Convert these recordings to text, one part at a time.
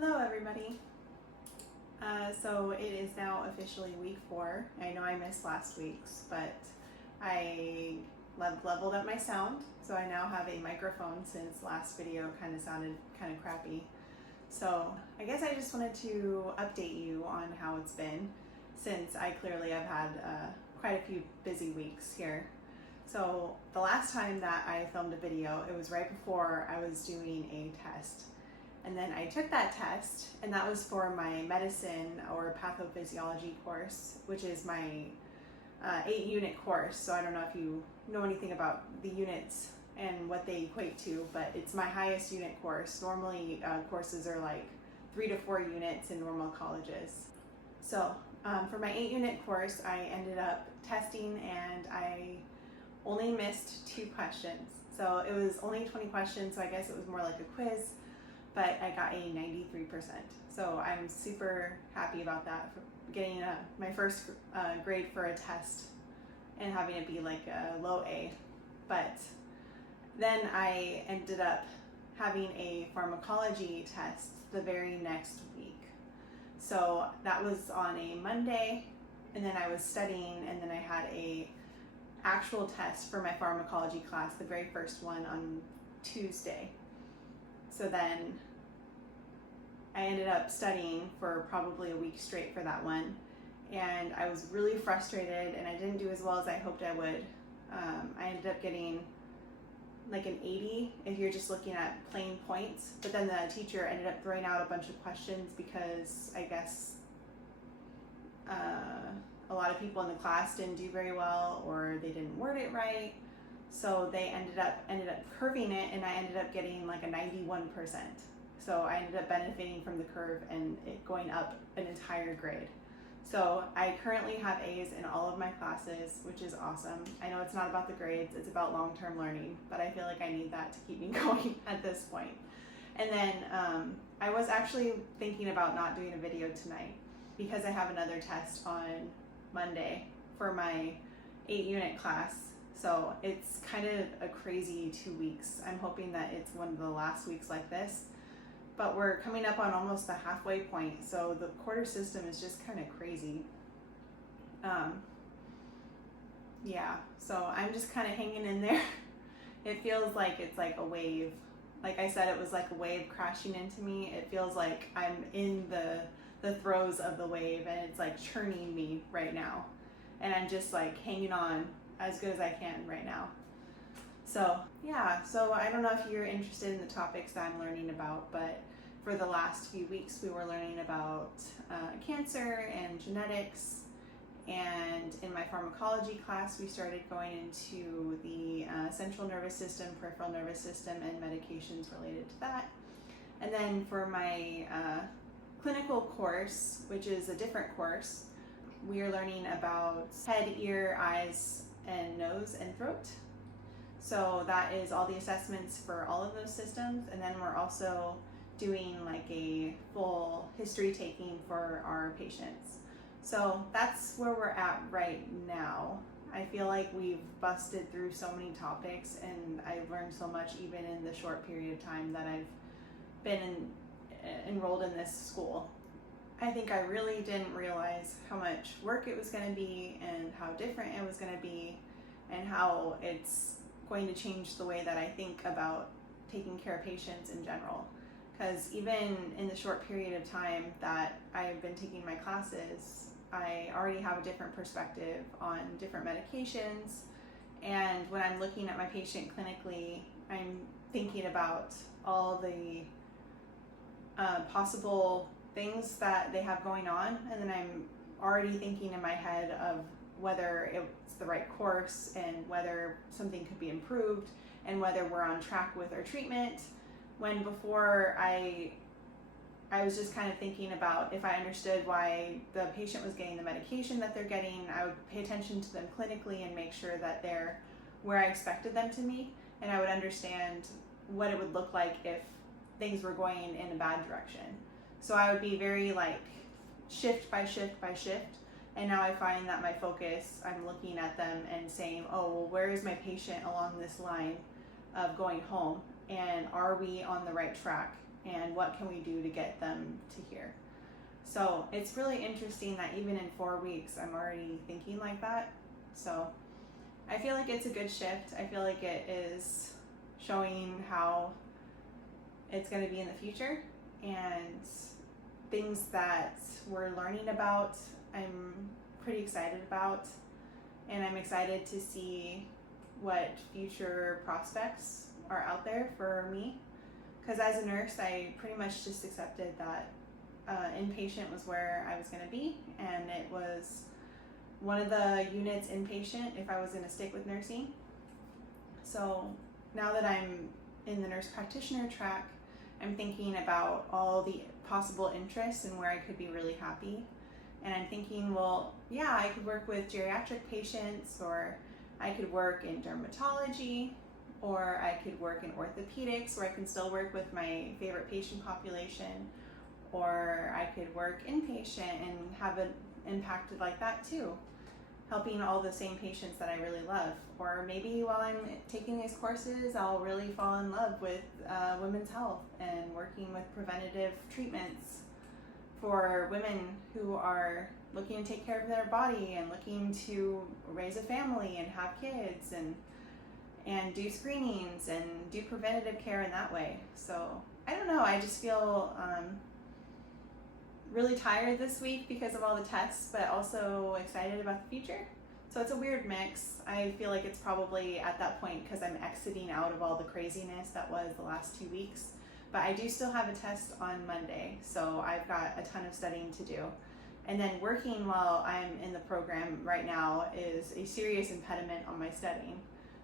Hello everybody. So it is now officially week 4. I know I missed last week's, but I leveled up my sound, so I now have a microphone since last video kind of sounded kind of crappy. So I guess I just wanted to update you on how it's been, since I clearly have had quite a few busy weeks here. So the last time that I filmed a video, it was right before I was doing a test. And then I took that test, and that was for my medicine or pathophysiology course, which is my 8-unit course. So I don't know if you know anything about the units and what they equate to, but it's my highest unit course. Normally courses are like 3 to 4 units in normal colleges. So for my 8-unit course, I ended up testing and I only missed 2 questions. So it was only 20 questions, so I guess it was more like a quiz. But I got a 93%. So I'm super happy about that, for getting my first grade for a test and having it be like a low A. But then I ended up having a pharmacology test the very next week. So that was on a Monday, and then I was studying, and then I had a actual test for my pharmacology class, the very first one, on Tuesday. So then I ended up studying for probably a week straight for that one, and I was really frustrated and I didn't do as well as I hoped I would. I ended up getting like an 80 if you're just looking at plain points, but then the teacher ended up throwing out a bunch of questions because I guess a lot of people in the class didn't do very well, or they didn't word it right. So they ended up curving it, and I ended up getting like a 91%. So I ended up benefiting from the curve and it going up an entire grade. So I currently have A's in all of my classes, which is awesome. I know it's not about the grades, it's about long-term learning, but I feel like I need that to keep me going at this point. And then I was actually thinking about not doing a video tonight because I have another test on Monday for my 8-unit class. So it's kind of a crazy 2 weeks. I'm hoping that it's one of the last weeks like this, but we're coming up on almost the halfway point. So the quarter system is just kind of crazy. Yeah, so I'm just kind of hanging in there. It feels like it's like a wave. Like I said, it was like a wave crashing into me. It feels like I'm in the throes of the wave, and it's like churning me right now. And I'm just like hanging on as good as I can right now. So yeah, so I don't know if you're interested in the topics that I'm learning about, but for the last few weeks we were learning about cancer and genetics, and in my pharmacology class we started going into the central nervous system, peripheral nervous system, and medications related to that. And then for my clinical course, which is a different course, we are learning about head, ear, eyes, and nose and throat. So that is all the assessments for all of those systems, and then we're also doing like a full history taking for our patients. So that's where we're at right now. I feel like we've busted through so many topics, and I've learned so much even in the short period of time that I've been enrolled in this school. I think I really didn't realize how much work it was going to be, and how different it was going to be, and how it's going to change the way that I think about taking care of patients in general. Because even in the short period of time that I've been taking my classes, I already have a different perspective on different medications. And when I'm looking at my patient clinically, I'm thinking about all the possible things that they have going on, and then I'm already thinking in my head of whether it's the right course, and whether something could be improved, and whether we're on track with our treatment. When before I was just kind of thinking about if I understood why the patient was getting the medication that they're getting, I would pay attention to them clinically and make sure that they're where I expected them to be, and I would understand what it would look like if things were going in a bad direction. So I would be very like shift by shift by shift. And now I find that my focus, I'm looking at them and saying, oh, well, where is my patient along this line of going home? And are we on the right track? and what can we do to get them to here. So it's really interesting that even in 4 weeks, I'm already thinking like that. So I feel like it's a good shift. I feel like it is showing how it's going to be in the future, and things that we're learning about, I'm pretty excited about, and I'm excited to see what future prospects are out there for me. Because as a nurse, I pretty much just accepted that inpatient was where I was going to be, and it was one of the units inpatient if I was going to stick with nursing. So now that I'm in the nurse practitioner track, I'm thinking about all the possible interests and where I could be really happy. And I'm thinking, well, yeah, I could work with geriatric patients, or I could work in dermatology, or I could work in orthopedics, where I can still work with my favorite patient population, or I could work inpatient and have it impacted like that too, helping all the same patients that I really love. Or maybe while I'm taking these courses, I'll really fall in love with women's health and working with preventative treatments for women who are looking to take care of their body and looking to raise a family and have kids, and do screenings and do preventative care in that way. So I don't know, I just feel really tired this week because of all the tests, but also excited about the future. So it's a weird mix. I feel like it's probably at that point because I'm exiting out of all the craziness that was the last 2 weeks. But I do still have a test on Monday, so I've got a ton of studying to do. And then working while I'm in the program right now is a serious impediment on my studying.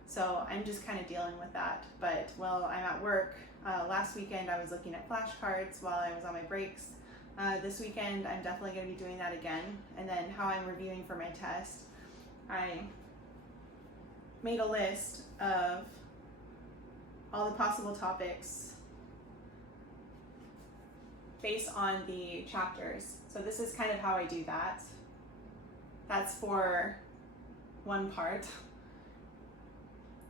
So I'm just kind of dealing with that. But while I'm at work, last weekend I was looking at flashcards while I was on my breaks. This weekend I'm definitely going to be doing that again. And then how I'm reviewing for my test, I made a list of all the possible topics based on the chapters. So this is kind of how I do that. That's for one part.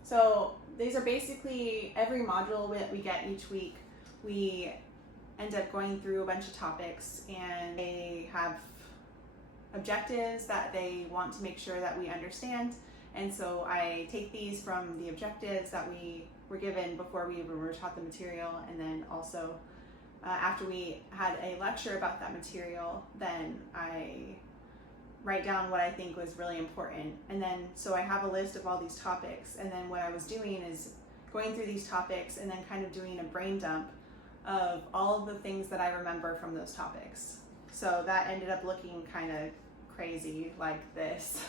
So these are basically every module that we get each week. We end up going through a bunch of topics, and they have objectives that they want to make sure that we understand. And so I take these from the objectives that we were given before we were taught the material, and then also after we had a lecture about that material, then I write down what I think was really important. And then so I have a list of all these topics, and then what I was doing is going through these topics and then kind of doing a brain dump of all of the things that I remember from those topics. So that ended up looking kind of crazy like this.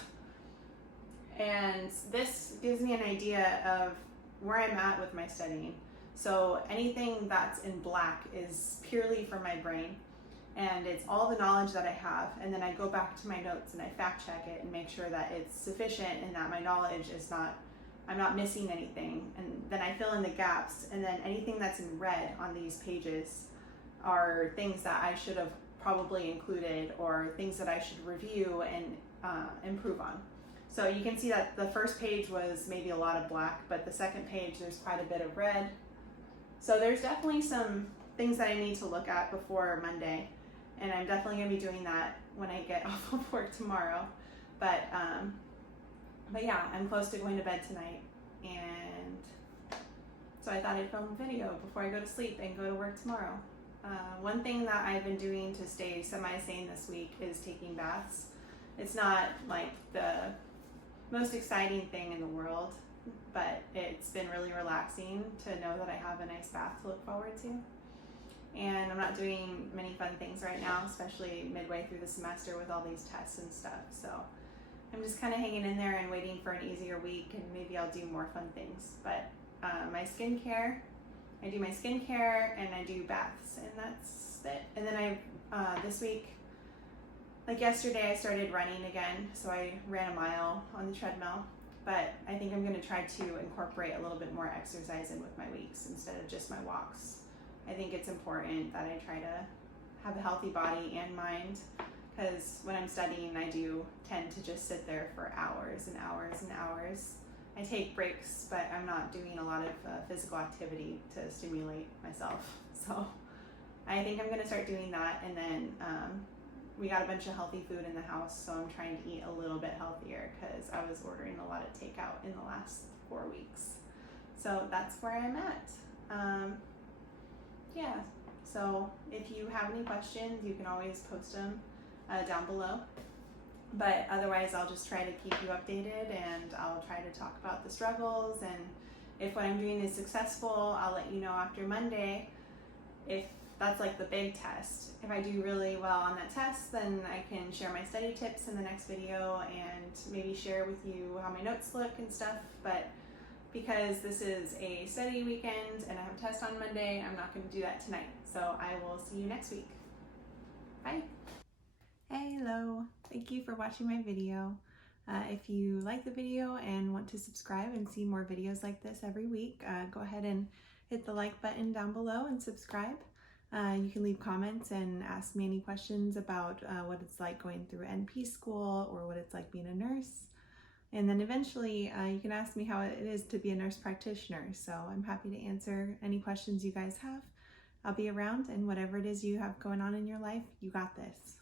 And this gives me an idea of where I'm at with my studying. So anything that's in black is purely from my brain, and it's all the knowledge that I have, and then I go back to my notes and I fact check it and make sure that it's sufficient and that my knowledge is not, I'm not missing anything, and then I fill in the gaps. And then anything that's in red on these pages are things that I should have probably included, or things that I should review and improve on. So you can see that the first page was maybe a lot of black, but the second page there's quite a bit of red. So there's definitely some things that I need to look at before Monday, and I'm definitely going to be doing that when I get off of work tomorrow. But yeah, I'm close to going to bed tonight, and so I thought I'd film a video before I go to sleep and go to work tomorrow. One thing that I've been doing to stay semi-sane this week is taking baths. It's not like the most exciting thing in the world, but it's been really relaxing to know that I have a nice bath to look forward to. And I'm not doing many fun things right now, especially midway through the semester with all these tests and stuff. So I'm just kind of hanging in there and waiting for an easier week, and maybe I'll do more fun things. But my skincare, I do my skincare and I do baths, and that's it. And then this week, like yesterday, I started running again. So I ran a mile on the treadmill, but I think I'm going to try to incorporate a little bit more exercise in with my weeks instead of just my walks. I think it's important that I try to have a healthy body and mind, because when I'm studying, I do tend to just sit there for hours and hours and hours. I take breaks, but I'm not doing a lot of physical activity to stimulate myself. So I think I'm gonna start doing that, and then we got a bunch of healthy food in the house, so I'm trying to eat a little bit healthier because I was ordering a lot of takeout in the last 4 weeks. So that's where I'm at. Yeah, so if you have any questions, you can always post them down below. But otherwise, I'll just try to keep you updated, and I'll try to talk about the struggles, and if what I'm doing is successful, I'll let you know after Monday if that's like the big test. If I do really well on that test, then I can share my study tips in the next video and maybe share with you how my notes look and stuff. But because this is a study weekend and I have a test on Monday, I'm not going to do that tonight. So I will see you next week. Bye. Hello, thank you for watching my video. If you like the video and want to subscribe and see more videos like this every week, go ahead and hit the like button down below and subscribe. You can leave comments and ask me any questions about what it's like going through NP school or what it's like being a nurse. And then eventually you can ask me how it is to be a nurse practitioner. So I'm happy to answer any questions you guys have. I'll be around, and whatever it is you have going on in your life, you got this.